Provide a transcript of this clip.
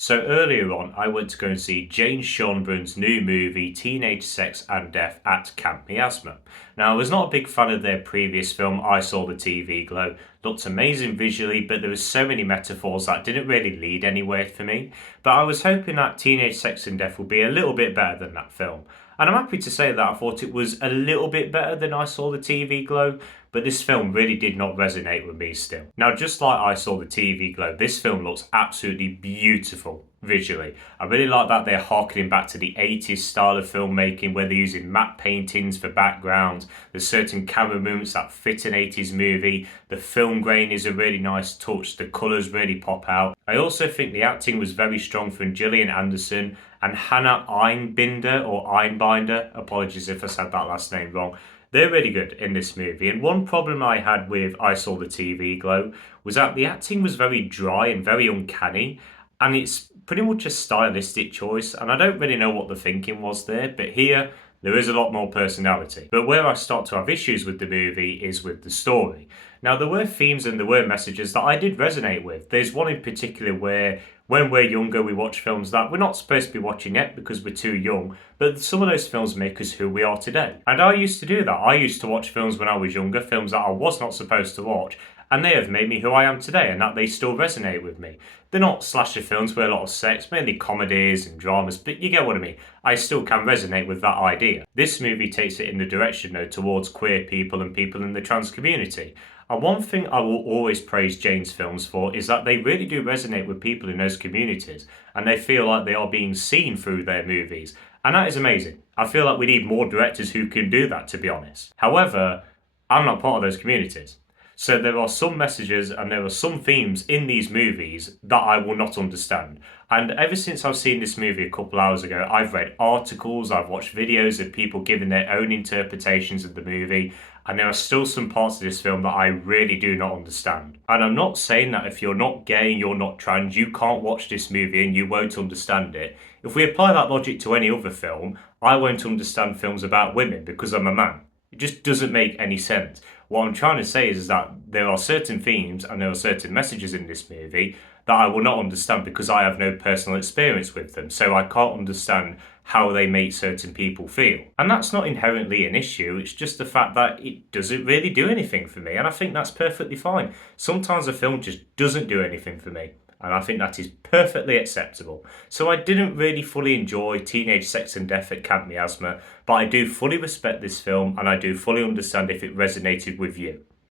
So earlier on, I went to go and see Jane Schonbrun's new movie, Teenage Sex and Death at Camp Miasma. Now, I was not a big fan of their previous film, I Saw the TV Glow. Looked amazing visually, but there was so many metaphors that didn't really lead anywhere for me. But I was hoping that Teenage Sex and Death would be a little bit better than that film. And I'm happy to say that I thought it was a little bit better than I Saw the TV Glow, but this film really did not resonate with me still. Now, just like I Saw the TV Glow, this film looks absolutely beautiful visually. I really like that they're harkening back to the 80s style of filmmaking where they're using matte paintings for backgrounds. There's certain camera movements that fit an 80s movie. The film grain is a really nice touch. The colours really pop out. I also think the acting was very strong from Gillian Anderson and Hannah Einbinder. Apologies if I said that last name wrong. They're really good in this movie. And one problem I had with I Saw the TV Glow was that the acting was very dry and very uncanny. And it's pretty much a stylistic choice. And I don't really know what the thinking was there. But here, there is a lot more personality. But where I start to have issues with the movie is with the story. Now, there were themes and there were messages that I did resonate with. There's one in particular where when we're younger, we watch films that we're not supposed to be watching yet because we're too young, but some of those films make us who we are today. And I used to do that. I used to watch films when I was younger, films that I was not supposed to watch, and they have made me who I am today, and that they still resonate with me. They're not slasher films with a lot of sex, mainly comedies and dramas, but you get what I mean. I still can resonate with that idea. This movie takes it in the direction, though, towards queer people and people in the trans community. And one thing I will always praise Jane's films for is that they really do resonate with people in those communities, and they feel like they are being seen through their movies. And that is amazing. I feel like we need more directors who can do that, to be honest. However, I'm not part of those communities. So there are some messages and there are some themes in these movies that I will not understand. And ever since I've seen this movie a couple hours ago, I've read articles, I've watched videos of people giving their own interpretations of the movie, and there are still some parts of this film that I really do not understand. And I'm not saying that if you're not gay and you're not trans, you can't watch this movie and you won't understand it. If we apply that logic to any other film, I won't understand films about women because I'm a man. It just doesn't make any sense. What I'm trying to say is that there are certain themes and there are certain messages in this movie that I will not understand because I have no personal experience with them. So I can't understand how they make certain people feel. And that's not inherently an issue. It's just the fact that it doesn't really do anything for me. And I think that's perfectly fine. Sometimes a film just doesn't do anything for me. And I think that is perfectly acceptable. So I didn't really fully enjoy Teenage Sex and Death at Camp Miasma, but I do fully respect this film and I do fully understand if it resonated with you.